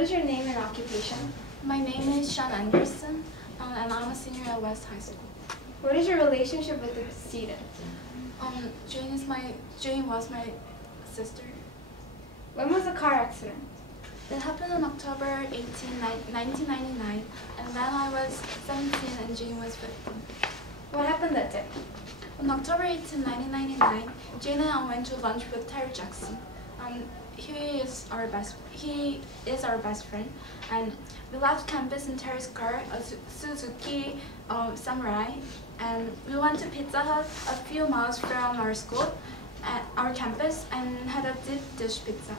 What is your name and occupation? My name is Sean Anderson, and I'm a senior at West High School. What is your relationship with the student? Jane was my sister. When was the car accident? It happened on October 18, 1999, and then I was 17 and Jane was 15. What happened that day? On October 18, 1999, Jane and I went to lunch with Terry Jackson. He is our best friend, and we left campus in Terry's car, a Suzuki Samurai, and we went to Pizza Hut a few miles from our school, at our campus, and had a deep dish pizza.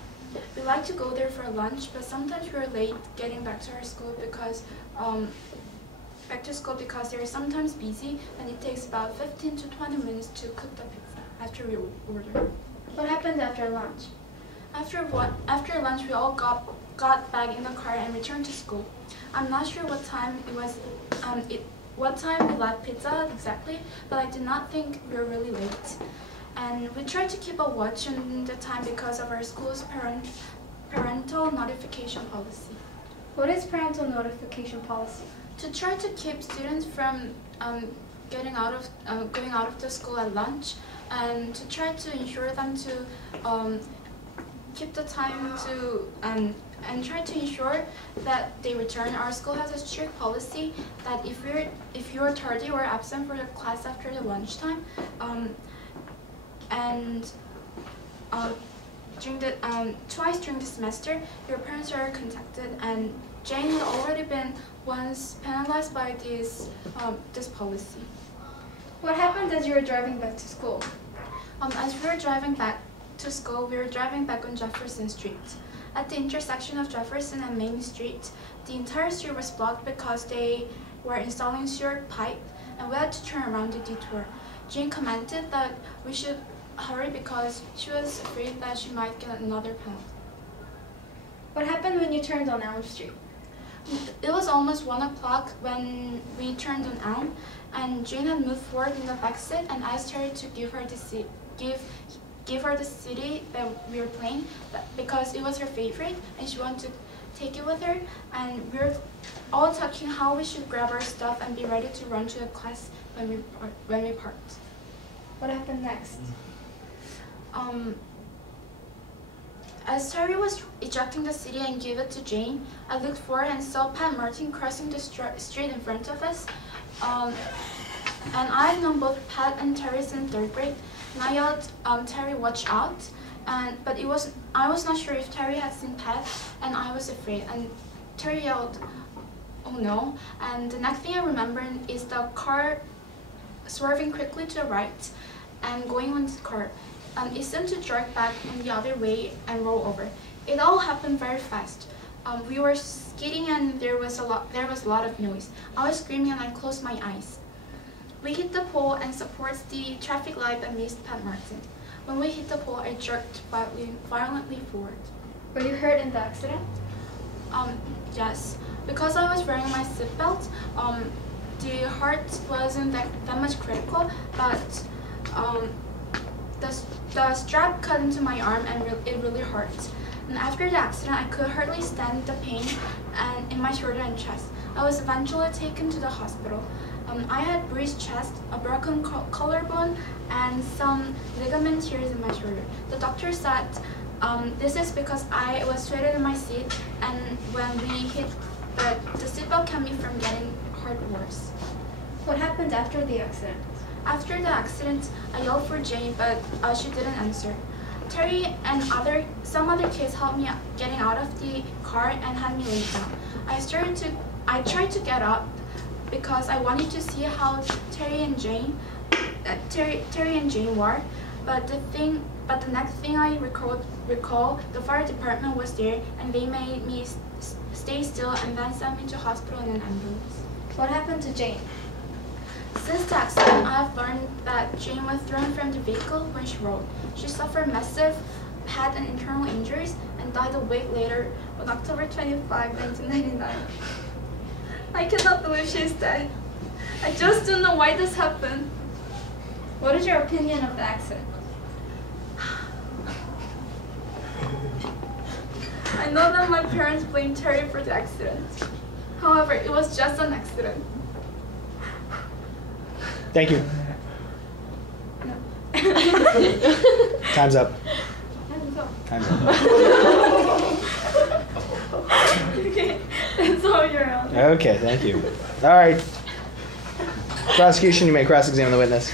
We like to go there for lunch, but sometimes we're late getting back to our school because they're sometimes busy, and it takes about 15 to 20 minutes to cook the pizza after we order. What happened after lunch? After lunch, we all got back in the car and returned to school. I'm not sure what time it was. What time we left Pizza Hut exactly, but I did not think we were really late. And we tried to keep a watch on the time because of our school's parental notification policy. What is parental notification policy? To try to keep students from going out of the school at lunch, and to try to ensure them to keep the time to and try to ensure that they return. Our school has a strict policy that if you're tardy or absent for the class after the lunchtime, twice during the semester, your parents are contacted, and Jane had already been once penalized by this policy. What happened as you were driving back to school? As we were driving back to school, we were driving back on Jefferson Street. At the intersection of Jefferson and Main Street, the entire street was blocked because they were installing sewer pipe, and we had to turn around the detour. Jane commented that we should hurry because she was afraid that she might get another penalty. What happened when you turned on Elm Street? It was almost 1 o'clock when we turned on Elm, and Jane had moved forward in the back seat and asked her to give her the seat. Give her the CD that we were playing because it was her favorite and she wanted to take it with her, and we were all talking how we should grab our stuff and be ready to run to the class when we parked. What happened next? As Terry was ejecting the CD and gave it to Jane, I looked forward and saw Pat Martin crossing the street in front of us. And I've known both Pat and Terry since 3rd grade. And I yelled, "Terry, watch out!" But I was not sure if Terry had seen Pat, and I was afraid. And Terry yelled, "Oh no!" And the next thing I remember is the car swerving quickly to the right and going on the curb. It seemed to jerk back on the other way and roll over. It all happened very fast. We were skating and there was a lot of noise. I was screaming and I closed my eyes. We hit the pole and supports the traffic light and missed Pat Martin. When we hit the pole, I jerked violently forward. Were you hurt in the accident? Yes. Because I was wearing my seatbelt, the heart wasn't that much critical, but the strap cut into my arm and it really hurt. And after the accident, I could hardly stand the pain in my shoulder and chest. I was eventually taken to the hospital. I had bruised chest, a broken collarbone, and some ligament tears in my shoulder. The doctor said this is because I was sweated in my seat, and when we hit the seatbelt kept me from getting hurt worse. What happened after the accident? After the accident, I yelled for Jane, but she didn't answer. Terry and some other kids helped me getting out of the car and had me lay down. I tried to get up because I wanted to see how Terry and Jane were, but the next thing I recall, the fire department was there and they made me stay still and then sent me to hospital in an ambulance. What happened to Jane? Since the accident, I have learned that Jane was thrown from the vehicle when she rode. She suffered massive head and internal injuries and died a week later on October 25, 1999. I cannot believe she's dead. I just don't know why this happened. What is your opinion of the accident? I know that my parents blamed Terry for the accident. However, it was just an accident. Thank you. Time's up. Time's up. Okay, that's all your honor. Okay, thank you. All right. Prosecution, you may cross-examine the witness.